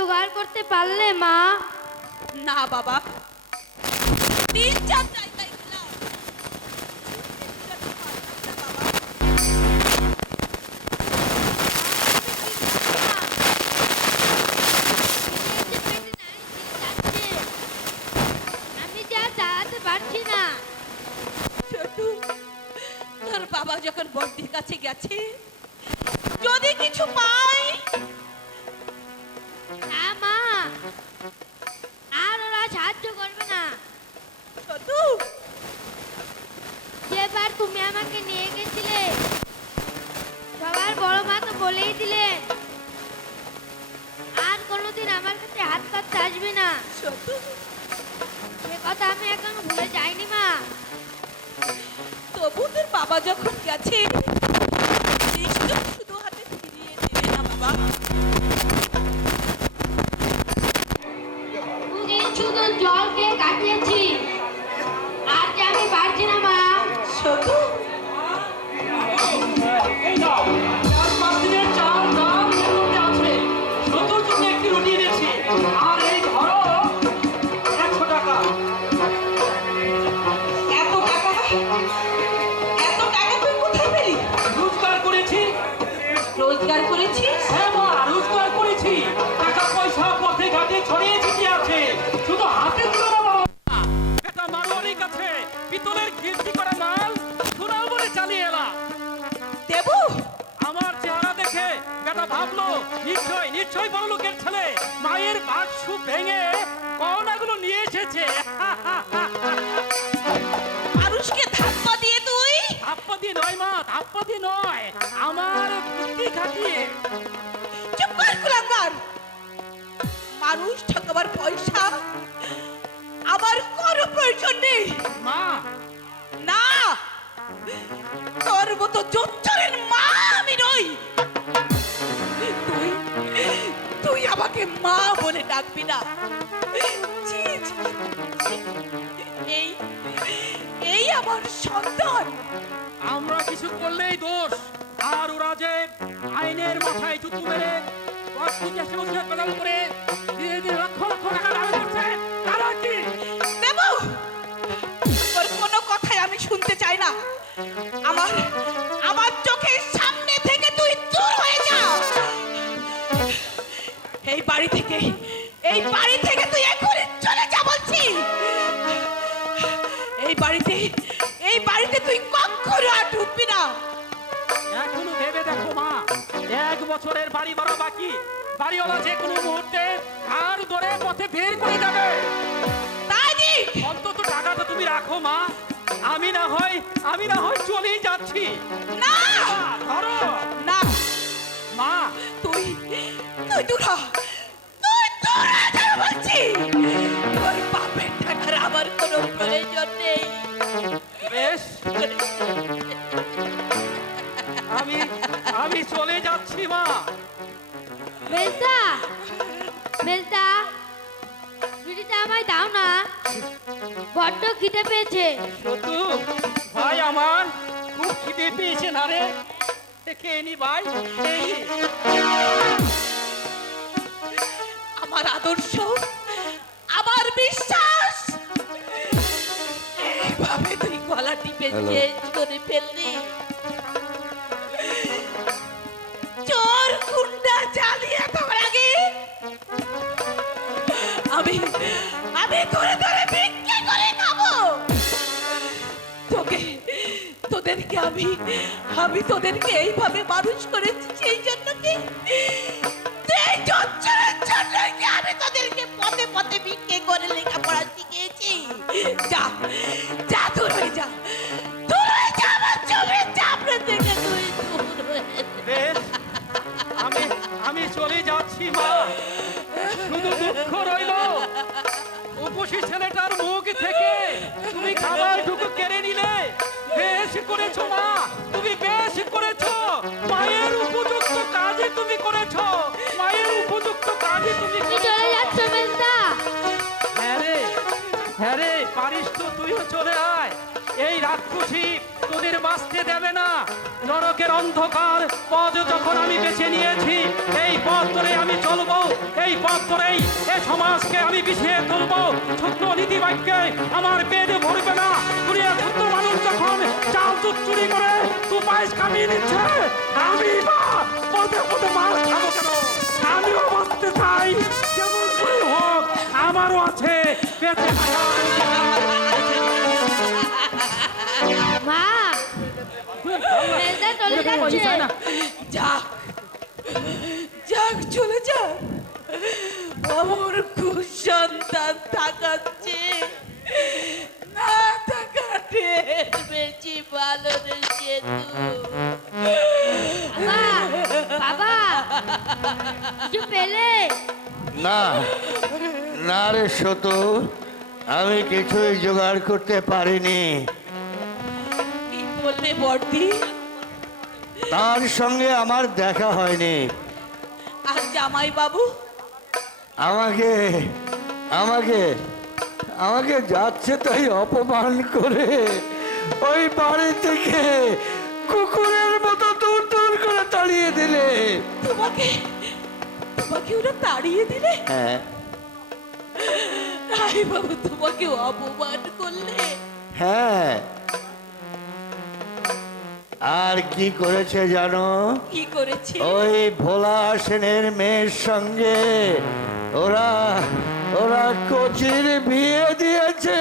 জোগাড় করতে পারলে মা? না বাবা, 3-4 জায়গায় গেলাম, আমি যা চালাতে পারছি না। ছোটু, তোর বাবা যখন বড়দির কাছে গেছে, যদি কিছু পাই। না মা, আর ওরা সাহায্য করবে না। ছোটু, যেবার তুমি আমাকে নিয়ে গেছিলে, সবার বড় মা তো বলেই দিলেন আর কোনোদিন আমার কাছে হাত পাততে আসবে না। ছোটু, সে কথা আমি এখনো ভুলে যাইনি মা। তবু তোর বাবা যখন গেছে, নিশ্চয় শুধু হাতে ফিরিয়ে দেবে না বাবা। দুদিন শুধু জল খেয়ে কাটিয়েছি, আর যে আমি পারছি না মা। ছোটু, এই নাও, 4-5 দিনের চাল ডাল এর মধ্যে আছে। ছোটর জন্য একটি রুটি এনেছি। আর এই ধরো 100 টাকা। এত টাকা, এত টাকা তুই কোথায় পেলি? রোজগার করেছি। রোজগার করেছিস? হ্যাঁ মা, রোজগার করেছি। টাকা পয়সা পথে ঘাটে ছড়িয়ে ছিটিয়ে আছে, শুধু হাতে তুলে না বাবা। একটা মারোয়ারির কাছে পিতলের ঘিরতি করা মাল সুরাল বলে চালিয়ে এলাম। দেবু, আমার চেহারা দেখে বেটা ভাবলো নিশ্চয় বড় লোকের ছেলে। মায়ের বাক্স ভেঙে গহনাগুলো নিয়ে এসেছে। মানুষকে ধাপ্পা দিয়ে তুই? ধাপ্পা দিয়ে নয় মা, ধাপ্পা দিয়ে নয়, আমার বুদ্ধি খাটিয়ে। চুপ কর কুলাঙ্গার। মানুষ ঠকাবার পয়সা আমার কোনো প্রয়োজন নেই। মা, না, তোর মতো জোচ্চরের মা আমি নই। তুই তুই আমাকে মা বলে ডাকবি না। ছি, ছি, ছি। এই এই আমার সন্তান। আমরা কিছু করলেই দোষ, আর ওরা যে আইনের মাথায় জুতো মেরে পেদাল করে ধীরে ধীরে লক্ষ লক্ষ টাকা দাবি করছে, তারা কি? দেবু, তোর কোনো কথাই আমি শুনতে চাই না। আমার আমার চোখের সামনে থেকে তুই দূর হয়ে যা। এই বাড়ি থেকে তুই এখনই চলে যা বলছি। এই বাড়িতে তুই কখনো আর ঢুকবি না। এখনো ভেবে দেখো মা, 1 বছরের বাড়ি ভাড়া বাকি। বাড়িওয়ালা যে কোনো মুহূর্তে আর ধরে পথে বের করে যাবে। তাই নি? অন্তত টাকাটা তুমি রাখো মা, আমি না হয় চলেই যাচ্ছি। না, ধরো না, মা। তুই দূর হ। তুই দূর হ যা বলছি। তোর বাপের টাকার আমার কোনো প্রয়োজন নেই। বেশ, আমি চলে যাচ্ছি মা। বেলতা, বেলতা, রুটিটা আমায় দাও না, বড্ড খিদে পেয়েছে। সতু ভাই, আমার খুব খিদে পেয়েছে না রে। খেয়ে নি ভাই, খেয়ে নি। আমার আদর্শ, আমার বিশ্বাস, এইভাবে তুই গলা টিপে চেঞ্জ করে ফেললি। চোর গুন্ডা জালিয়া তোমার আগে আমি ধরে ধরে ভিক্ষে করে খাবো। তোদেরকে এইভাবে মানুষ করেছি, সেই জন্য কি এই জঞ্জালের জন্য কি আমি তোদেরকে পথে পথে ভিক্ষে করে লেখাপড়া শিখিয়েছি? যা যা, দূর হয়ে যা, আমার চোখের চাপড়ে থেকে তুই দূর হয়ে যা। বেশ, আমি চলে যাচ্ছি মা। শুধু দুঃখ রইল, উপসী ছেলেটার মুখ থেকে তুমি খাবারটুকু কেড়ে নিলে। বেশ করেছো মা, তুমি বেশ করেছো। মায়ের উপযুক্ত কাজে তুমি করেছো, মায়ের উপযুক্ত কাজে তুমি তুমি চলে যাচ্ছ বেলতা? হ্যাঁ রে, পারিস তো তুইও চলে আয়। এই রাক্ষসী তোদের বাঁচতে দেবে না। নরকের অন্ধকার পথ যখন আমি বেছে নিয়েছি, এই পথ ধরে আমি চলবো, এই পথ ধরেই এ সমাজকে আমি পিছিয়ে তুলবো। ছোট্ট নীতি বাক্যে আমার পেট ভরবে না। দুনিয়া ছোট্ট মানুষ যখন চাল দুধ চুরি করে দু পায়েস কামিয়ে নিচ্ছে, আমি বা পথে পথে মাছ খাবো কেন? আমিও বাঁচতে চাই, যেমন করে হোক আমারও আছে বেঁচে থাকার অধিকার। মা মেয়েটা চলে যাচ্ছে। যাক যাক চলে যাক, আমার কুসন্তান থাকাচ্ছে না থাকাতে বেশি ভালো রে সেতু। বাবা কিছু পেলে? না না রে সতু, আমি কিছুই জোগাড় করতে পারিনি। কি বললে বর্দি? তার সঙ্গে আমার দেখা হয়নি। আর জামাই বাবু? আমাকে আমাকে আমাকে যাচ্ছে তাই অপমান করে ওই বাড়ি থেকে কুকুরের মতো দূর দূর করে তাড়িয়ে দিলে। তোমাকে তোমাকে ওরা তাড়িয়ে দিলে? হ্যাঁ রাই বাবু তোমাকে অপমান করলে? হ্যাঁ, আর কি করেছে জানো? কি করেছে? ওই ভোলা সেনের মেয়ের সঙ্গে ওরা ওরা কোচির বিয়ে দিয়েছে।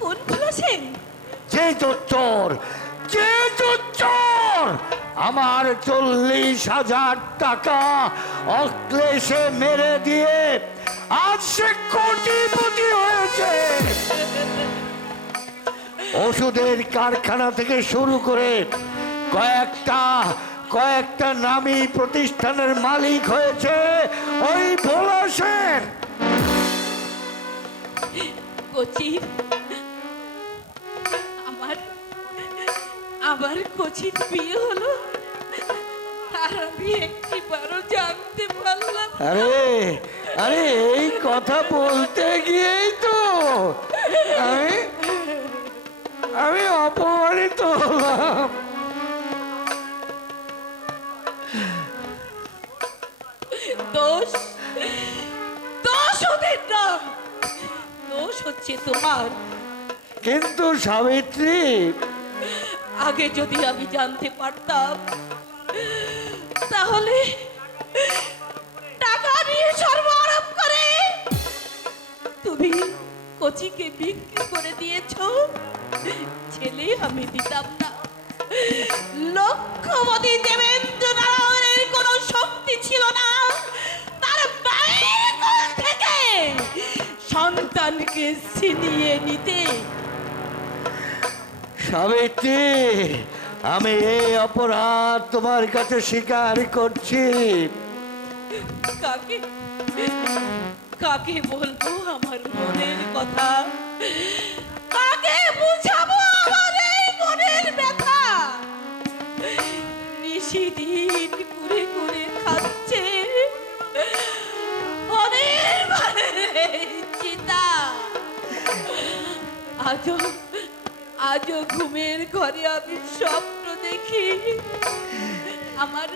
কোন বলেছেন? যে চোর, যে চোর আমার 40,000 টাকা অক্লেশে মেরে দিয়ে আজ সে কোটিপতি হয়েছে। ওষুধের কারখানা থেকে শুরু করে কয়েকটা নামী প্রতিষ্ঠানের মালিক হয়েছে ওই ভোলা সেন। কোচির আমার কোচির বিয়ে হলো আর আমি একটিবারও জানতে পারলাম। আরে আরে এই কথা বলতে গিয়েই তো আমি অপমানিত হলাম। দোষ দোষ ওদের না, দোষ হচ্ছে তোমার। কিন্তু সাবিত্রী, আগে যদি আমি জানতে পারতাম তাহলে টাকা নিয়ে সরবরাহ করে তুমি কোচিকে বিক্রি করে দিয়েছো। ছেলে আমি দিতাম না। লক্ষ্যবতী দেবেন্দ্র নারায়ণের কোনো শক্তি ছিল না তার বাড়ির কোল থেকে সন্তানকে ছিনিয়ে নিতে। সাবিত্রী, আমি এই অপরাধ তোমার কাছে স্বীকার করছি। কাকে কাকে বলবো আমার মনের কথা? কাকে বুঝাবো আমার এই মনের ব্যথা? নিশিদিন কুড়ে কুড়ে খাচ্ছে চিতা। আজও ঘুমের ঘরে আমি স্বপ্ন দেখি আমার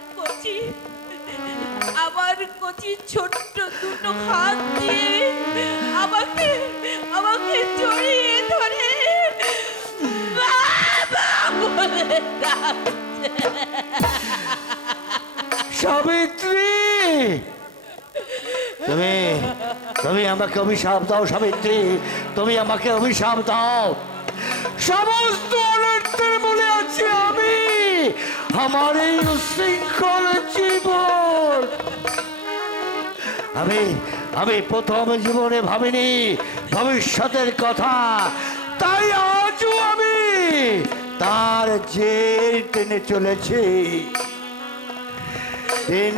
কচি ছোট্ট দুটো হাত দিয়ে আমাকে জড়িয়ে ধরে বাবা বলে ডাকছে। সাবিত্রী, তুমি আমাকে অভিশাপ দাও। সাবিত্রী, তুমি আমাকে অভিশাপ দাও। সমস্ত অনর্থের মূলে আছি আমি, আমার এই উশৃঙ্খল জীবন। আমি প্রথম জীবনে ভাবিনি ভবিষ্যতের কথা, তাই আজও আমি তার জের টেনে চলেছি। দিন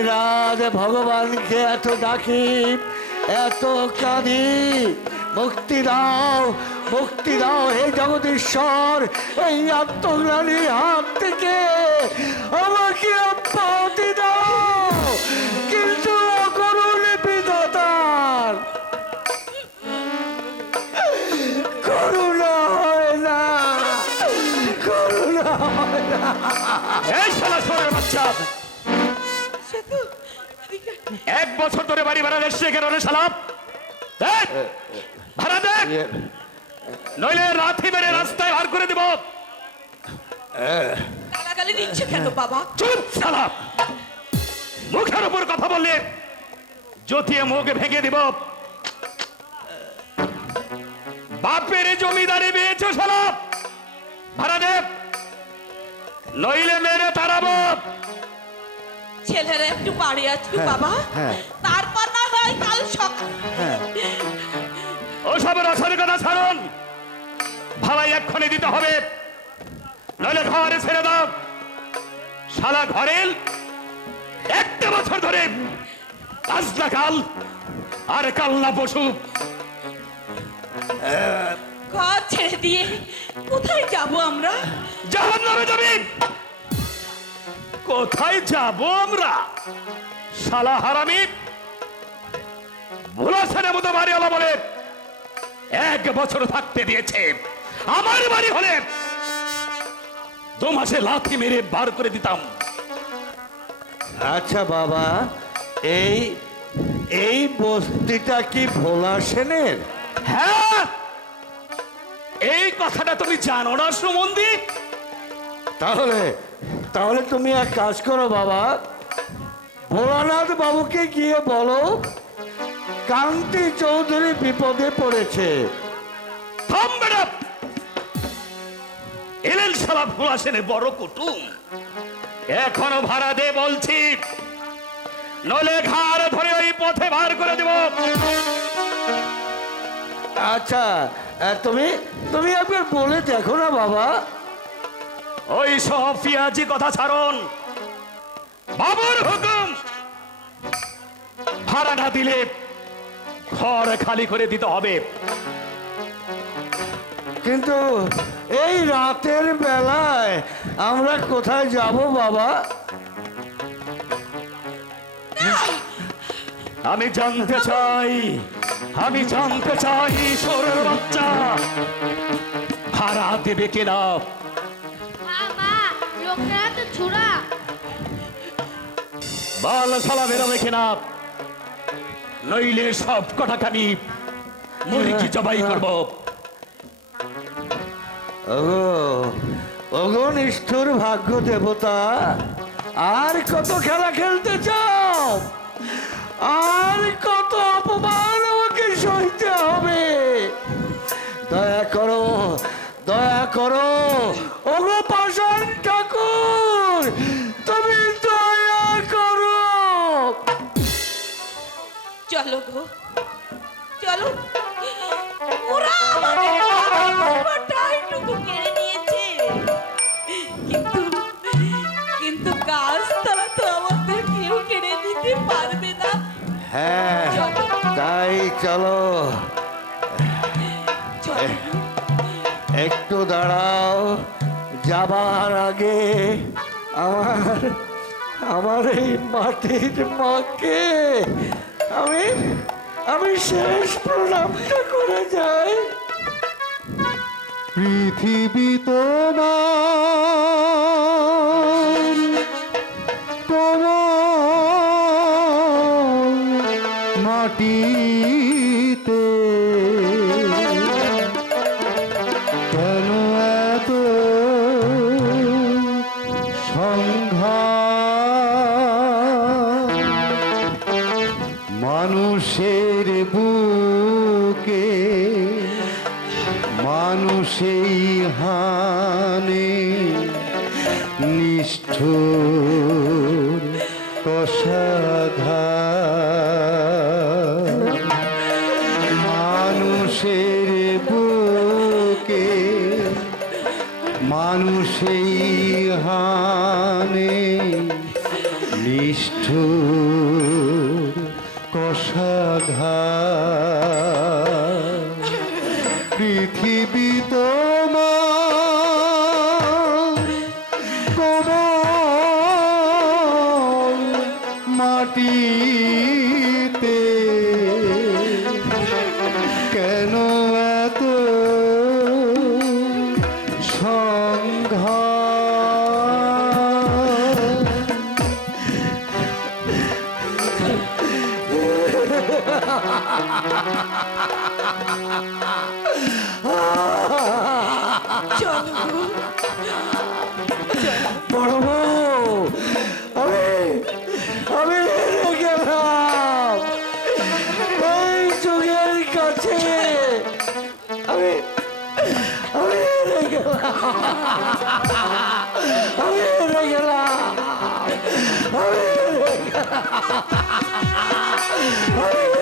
রাত ভগবানকে এত ডাকি, এত কাঁদি, মুক্তি দাও হে জগদীশ্বর, এই আত্মগ্লানির হাত থেকে আমাকে অব্যাহতি দাও। কিন্তু অকরুণ বিধাতার এই শালা ছোড়ের বাচ্চা, সেতু এদিকে। 1 বছর ধরে বাড়ি ভাড়া এসছে কেন রে শালা? দেখ, ভাড়া দেখ, নইলে লাথি মেরে রাস্তায় বার করে দিব। গালাগালি দিচ্ছে কেন বাবা? চুপ শালা, মুখের উপর কথা বললে জতিয়ে মুখ ভেঙে দিব। বাপের জমিদারি পেয়েছো শালা, ভাড়া দে, নইলে মেরে তাড়াবো। ছেলেরা একটু বাড়ি আসবে বাবা, হ্যাঁ। তারপর না হয় কাল সকাল। ওসবের আসল কথা ছাড়ুন, ভাড়া এক্ষুনি দিতে হবে, নইলে ঘরে ছেড়ে দাও। শালা ঘরের 1 বছর ধরে আজ না কাল আর কাল না পশু। ঘর ছেড়ে দিয়ে কোথায় যাব আমরা? জাহান্নামে যাবি। কোথায় যাব আমরা? শালা হারামি, ভোলাসেনের মতো বাড়িওয়ালা বলে 1 বছর থাকতে দিয়েছে, আমার বাড়ি হলে 2 মাসে লাথি মেরে বার করে দিতাম। আচ্ছা বাবা, এই এই বস্তিটা কি ভোলা সেনের? হ্যাঁ, এই কথাটা তুমি জানো না সুমন্দি? তাহলে তাহলে তুমি এক কাজ করো বাবা, ভোলানাথ বাবুকে গিয়ে বলো কান্তি চৌধুরী বিপদে পড়েছে। থাম বেটা, এলেন শালা ভোলাসেনের বড় কুটুম। এখনো ভাড়া দে বলছি, নলে ঘাড় ধরে ওই পথে বার করে দেব। আচ্ছা, তুমি তুমি একবার বলে দেখো না বাবা। ওই সব পিয়াজি কথা ছাড়ুন, বাবুর হুকুম, ভাড়া না দিলে ঘর খালি করে দিতে হবে। কিন্তু এই রাতের বেলায় আমরা কোথায় যাব বাবা? আমি জানতে চাই, আমি জানতে চাই সোরের বাচ্চা ভাড়া দেবে কিনা। মা লোকেরা তো ছুরা। বাল শালা বেরোবে কিনা, নইলে সব কটাকে আমি মুরগি জবাই করবো। ওগো ওগো নিষ্ঠুর ভাগ্য দেবতা, আর কত খেলা খেলতে চাও? আর কত অপমান আমাকে সইতে হবে? দয়া করো, দয়া করো ওগো পাষাণ ঠাকুর, তুমি দয়া করো। চলো গো, চলো। ওরা আমাদের টাইটুকু কেড়ে নিয়েছে, কিন্তু কিন্তু গাছতলা তো আমাদের কেউ কেড়ে নিতে পারবে না। হ্যাঁ, তাই চলো। চলো। একটু দাঁড়াও, যাবার আগে আমার আমার এই মাটির মাকে আমি আমি শেষ প্রণামটা করে যাই। পৃথিবী তোমার কোমল মাটিতে কেন এত সংঘাত? মানুষের বুকে মানুষেই হানে নিষ্ঠুর কষাঘাত। মানুষের বুকে মানুষেই হানে নিষ্ঠুর কষাঘাত। পৃথিবী তোমার কোমল মাটিতে কেন এত সংঘাত? বড় বউ, আমি হেরে গেলাম এই যুগের কাছে। আমি হেরে গেলাম, আমি হেরে গেলাম, আমি হেরে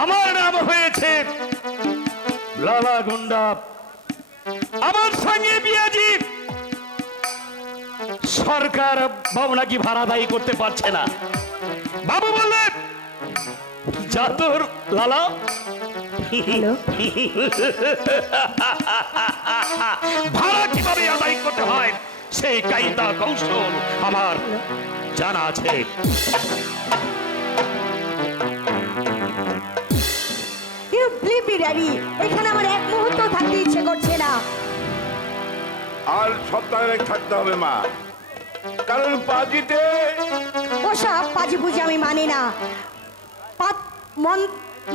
আমার নাম হয়েছে লালা গুন্ডা, আমার সঙ্গে বিয়াজি। সরকার বাবু নাকি ভাড়া দায়ী করতে পারছে না। বাবু বললেন যা তোর লালা ভাড়া কিভাবে আদায় করতে হয় সেই কায়দা কৌশল আমার জানা আছে। এখানে আমার এক মুহূর্ত থাকতে ইচ্ছে করছে না। আর সপ্তাহে থাকতে হবে মা, কারণ পাজিতে ওসব পাজি পুজি আমি মানি না।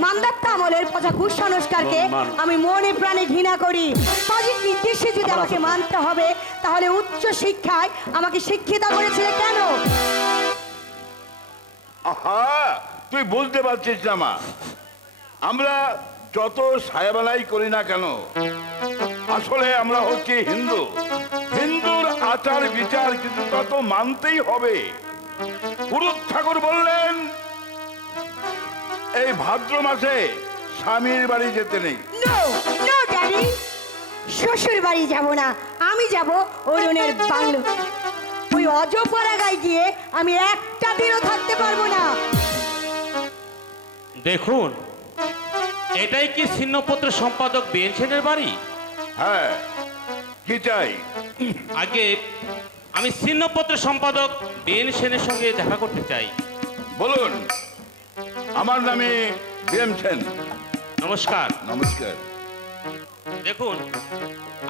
মান্দাত্তা আমলের পচা কুসংস্কারকে আমি মনে প্রাণে ঘৃণা করি। পাজির নির্দেশে যদি আমাকে মানতে হবে তাহলে উচ্চ শিক্ষায় আমাকে শিক্ষিত করেছিলে কেন? আহা, তুই বুঝতে পারছিস না মা, আমরা যত সায়াবালাই করি না কেন আসলে আমরা হচ্ছি হিন্দু। হিন্দুর আচার বিচার কিন্তু তত মানতেই হবে। পুরুত ঠাকুর বললেন এই ভাদ্র মাসে স্বামীর বাড়ি যেতে নেই। নো নো ড্যাডি, শ্বশুর বাড়ি যাব না, আমি যাব অরুণের বাংলো। ওই অজপাড়াগায় গিয়ে আমি একটা দিনও থাকতে পারবো না। দেখুন, এটাই কি ছিন্নপত্র সম্পাদক বেন সেনের বাড়ি? হ্যাঁ, কি চাই? আগে আমি ছিন্নপত্র সম্পাদক বেন সেনের সঙ্গে দেখা করতে চাই। বলুন। আমার নামে বিএম সেন। নমস্কার। নমস্কার। দেখুন,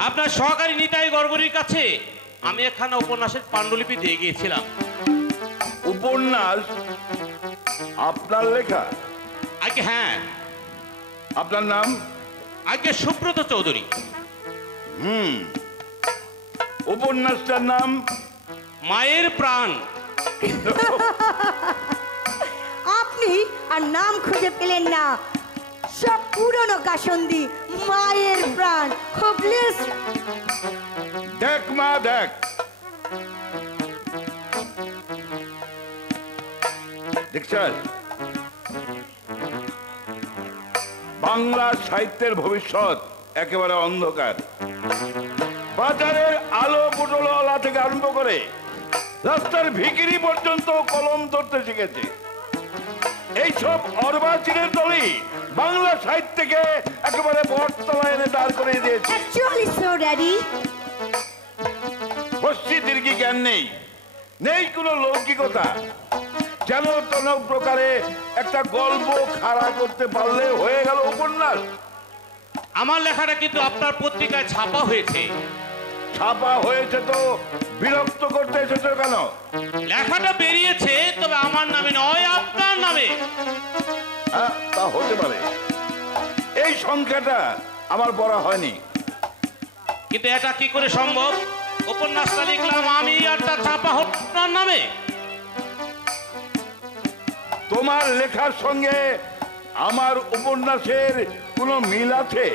আপনার সহকারী নিতাই গড়গড়ির কাছে আমি এখানে উপন্যাসের পাণ্ডুলিপি দিয়ে গিয়েছিলাম। উপন্যাস আপনার লেখা? আগে হ্যাঁ। আপনার নাম? আগে সুব্রত চৌধুরী। উপন্যাসটার নাম? মায়ের প্রাণ। আপনি আর নাম খুঁজে পেলেন না, সব পুরনো কাসন্দি। মায়ের প্রাণ। প্লিজ দেখ মা দেখ, দেখছেন বাংলা সাহিত্যের ভবিষ্যৎ একেবারে অন্ধকার। বাজারের আলো পটলওয়ালা থেকে আরম্ভ করে রাস্তার ভিখিরি পর্যন্ত কলম ধরতে শিখেছে। এইসব অর্বাচীনের দলই বাংলা সাহিত্যকে একেবারে বটতলায় এনে দাঁড় করে দিয়েছে। Actually so daddy. হস্যি দীর্ঘি জ্ঞান নেই, নেই কোনো লৌকিকতা। যেন কোন প্রকারে একটা গল্প খাড়া করতে পারলে হয়ে গেল উপন্যাস। আমার লেখাটা কিন্তু আপনার পত্রিকায় ছাপা হয়েছে। ছাপা হয়েছে তো বিরক্ত করতে এসেছো কেন? লেখাটা বেরিয়েছে, তবে আমার নামে নয়, আপনার নামে। হ্যাঁ, তা হতে পারে। এই সংখ্যাটা আমার পড়া হয়নি। কিন্তু এটা কি করে সম্ভব? উপন্যাসটা লিখলাম আমি, আর তা ছাপা হল আপনার নামে। তোমার লেখার সঙ্গে আমার উপন্যাসের কোনো মিল আছে?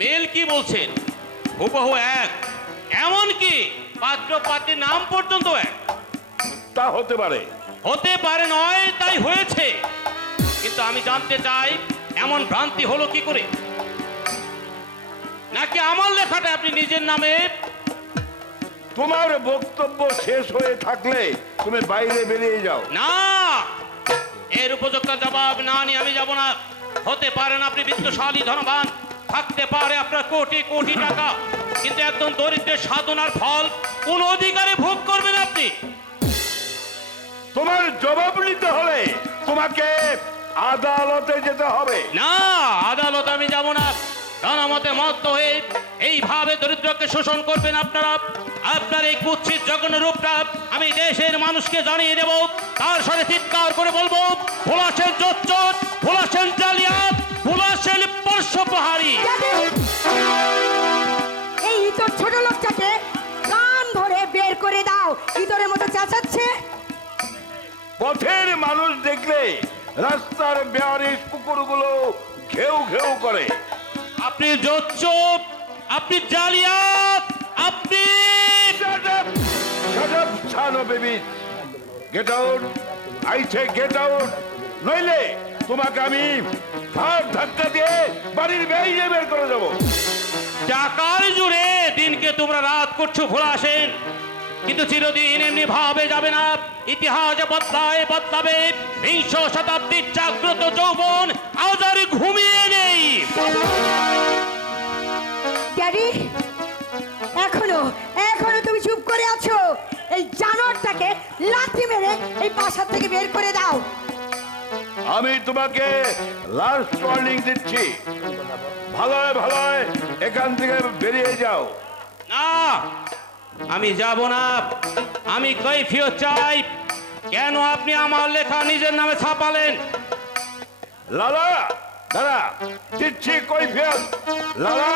মেল কি বলছেন? হুবহু এক, এমনকি পাত্র পাত্রীর নাম পর্যন্ত এক। তা হতে পারে। হতে পারে নয়, তাই হয়েছে। কিন্তু আমি জানতে চাই এমন ভ্রান্তি হলো কি করে? নাকি আমার লেখাটা আপনি নিজের নামে? তোমার বক্তব্য শেষ হয়ে থাকলে তুমি বাইরে বেরিয়ে যাও। না, এর উপযুক্ত জবাব না নিয়ে আমি যাব না। হতে পারেন আপনি বিত্তশালী ধনবান, থাকতে পারে আপনার কোটি কোটি টাকা, কিন্তু একদম দরিদ্রের সাধনার ফল কোন অধিকারে ভোগ করবেন আপনি? তোমার জবাব নিতে হলে তোমাকে আদালতে যেতে হবে। না, আদালত আমি যাব না। জনমতে মত হয়ে এইভাবে দরিদ্রকে শোষণ করবেন আপনারা। আপনার এই কুৎসিত জঘন্য রূপটা আমি দেশের মানুষকে জানিয়ে দেব। তার সাথে চিৎকার করে বলবো, ভোলা সেন জোচ্চর, ভোলা সেন জালিয়াত, ভোলা সেন পর্শপহারী। এই ইতর ছোট লোকটাকে কান ধরে বের করে দাও। ইতরের মতো চেঁচাচ্ছে। পথের মানুষ দেখলে রাস্তার বেয়ারিশ কুকুরগুলো ঘেউ ঘেউ করে। আপনি জোচ্চর, আপনি জালিয়াত, আপনি Shut up! Shut up, son of a bitch! Get out! I say get out! নইলে তোমাকে আমি ঘাট ধাক্কা দিয়ে বাড়ির বাইরে বের করে দেবো। টাকার জুড়ে দিনকে তোমরা রাত করছো ভোলা সেন, কিন্তু চিরদিন এমনি ভাবে যাবে না। ইতিহাস বদলাবে। বিংশ শতাব্দীর জাগ্রত যৌবন আজ আর ঘুমিয়ে নেই। ড্যাডি, এখনো তুমি চুপ করে আছো? এই জানোয়ারটাকে লাথি মেরে এই বাসা থেকে বের করে দাও। আমি তোমাকে লাস্ট ওয়ার্নিং দিচ্ছি, ভালোয় এখান থেকে বেরিয়ে যাও। না, আমি যাব না। আমি কৈফিয়ত চাই। কেন আপনি আমার লেখা নিজের নামে ছাপালেন? লালা দাদা দিচ্ছি কৈফিয়ত। লালা,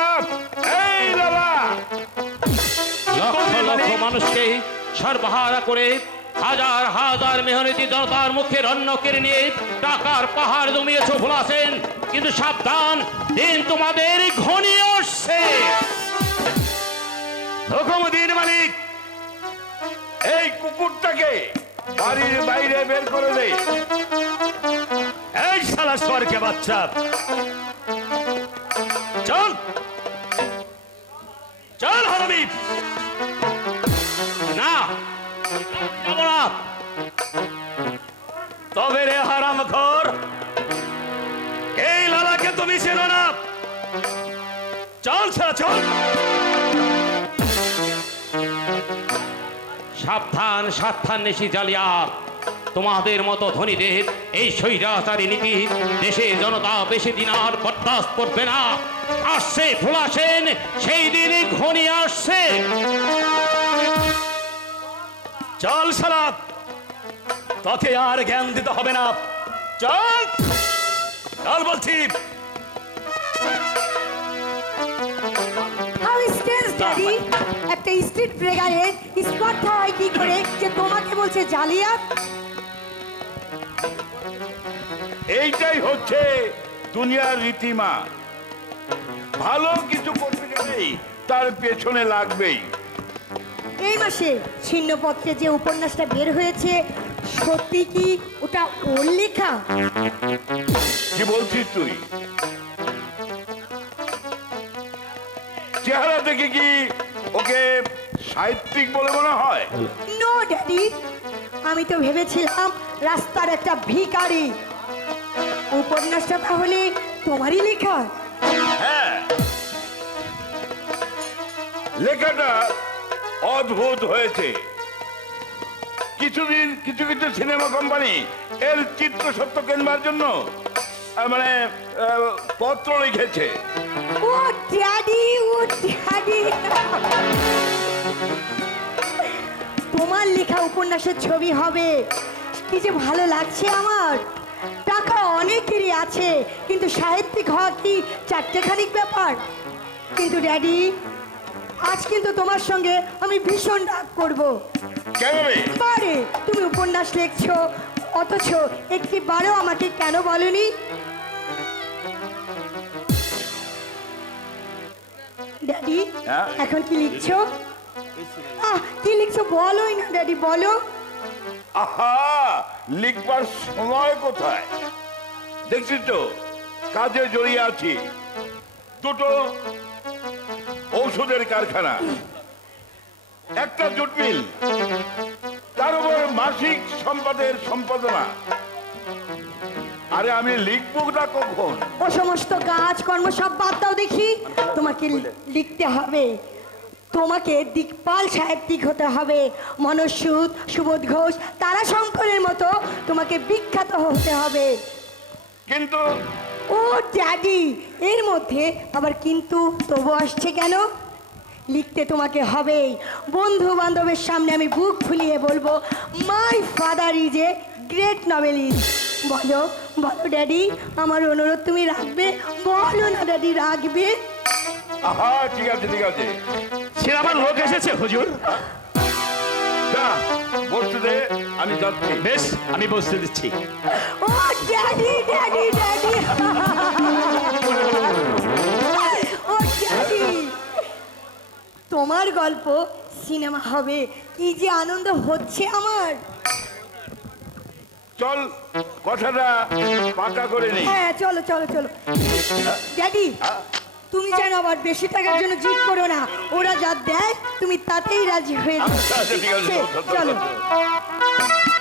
এই লালা, লক্ষ লক্ষ মানুষকে সর্বহারা করে হাজার হাজার মেহনতি জনতার মুখের অন্ন কেড়ে নিয়ে টাকার পাহাড় জমিয়েছ ভোলা সেন, কিন্তু সাবধান, দিন তোমাদের ঘনিয়ে আসছে। হুকুম দিন মালিক। এই কুকুরটাকে বাড়ির বাইরে বের করে দে। এই শালা স্বর্গে বাচ্চা, চল চল হারামি। না, যাব না। তবে রে হারাম খোর, এই লালাকে তুমি চেনো না। চল শালা চল। সাবধান, সাবধান জালিয়াত। তোমাদের মতো ধনীদের এই স্বৈরাচারী নীতি দেশের জনতা বেশি দিন আর বরদাস্ত করবে না। আসছে ভোলা সেন, সেই দিনই ঘনিয়ে আসছে। চল শালা, তোকে আর জ্ঞান দিতে হবে না। চল চল বলছি। How stance daddy? একটা স্ট্রিট ব্রেগারের স্পর্ধা হয় কি করে যে তোমাকে বলছে জালিয়াত? এইটাই হচ্ছে দুনিয়ার রীতিমা। ভালো কিছু করতে গেলেই তার পেছনে লাগবেই। এই মাসে ছিন্নপত্রে যে উপন্যাসটা বের হয়েছে, সত্যি কি ওটা ওর লেখা? কি বলছিস তুই? চেহারা দেখে কি ওকে সাহিত্যিক বলে মনে হয়? নো ড্যাডি, আমি তো ভেবেছিলাম রাস্তার একটা ভিখারি। উপন্যাসটা তাহলে তোমারই লেখা? হ্যাঁ, লেখাটা অদ্ভুত হয়েছে। কিছু কিছু সিনেমা কোম্পানি এর চিত্র সত্য কেনবার জন্য পত্র লিখেছে। ও ড্যাডি, ও ড্যাডি, তোমার লেখা উপন্যাসের ছবি হবে। কি যে ভালো লাগছে আমার। টাকা অনেকেরই আছে, কিন্তু সাহিত্যিক হওয়া কি চারটেখানিক ব্যাপার? কিন্তু ড্যাডি, আজ কিন্তু তোমার সঙ্গে আমি ভীষণ রাগ করবো। কেন রে? বারে তুমি উপন্যাস লিখছো, অথচ একটি বারও আমাকে কেন বলনি? ড্যাডি, হ্যাঁ? এখন কি লিখছো? কি লিখছো বলোই না ড্যাডি, বলো। আহা, লিখবার সময় কোথায়? দেখছিস তো কাজে জড়িয়ে আছি। দুটো ঔষধের কারখানা, একটা জুট মিল, তার উপর মাসিক সম্পাদের সম্পাদনা। আরে আমি লিখবো না কখন? ও সমস্ত কাজ কর্ম সব বাদ দাও দেখি। তোমাকে লিখতে হবে। তোমাকে দিকপাল সাহিত্যিক হতে হবে। মনস্যুত, সুবোধ ঘোষ, তারা শঙ্করের মতো তোমাকে বিখ্যাত হতে হবে। কিন্তু ও ড্যাডি, এর মধ্যে আবার কিন্তু তবু আসছে কেন? লিখতে তোমাকে হবেই। বন্ধু বান্ধবের সামনে আমি বুক ফুলিয়ে বলবো, my father is a great novelist. বলো বলো ড্যাডি, আমার অনুরোধ তুমি রাখবে? বলো না ড্যাডি, রাখবে? আহা, ঠিক আছে ঠিক আছে, সিনেমার লোক এসেছে হুজুর। যা বসতে দে, আমি যাচ্ছি। বেশ, আমি বসতে দিচ্ছি। ও ড্যাডি ড্যাডি ড্যাডি, ও ড্যাডি, তোমার গল্প সিনেমা হবে, কি যে আনন্দ হচ্ছে আমার। চল কথাটা পাকা করে নেই। হ্যাঁ চলো চলো চলো। ড্যাডি, তুমি যেন আবার বেশি টাকার জন্য জিদ করো না। ওরা যা দেয় তুমি তাতেই রাজি হয়ে যাও। আচ্ছা, ঠিক আছে, চল, চল, চল, চলো। চল।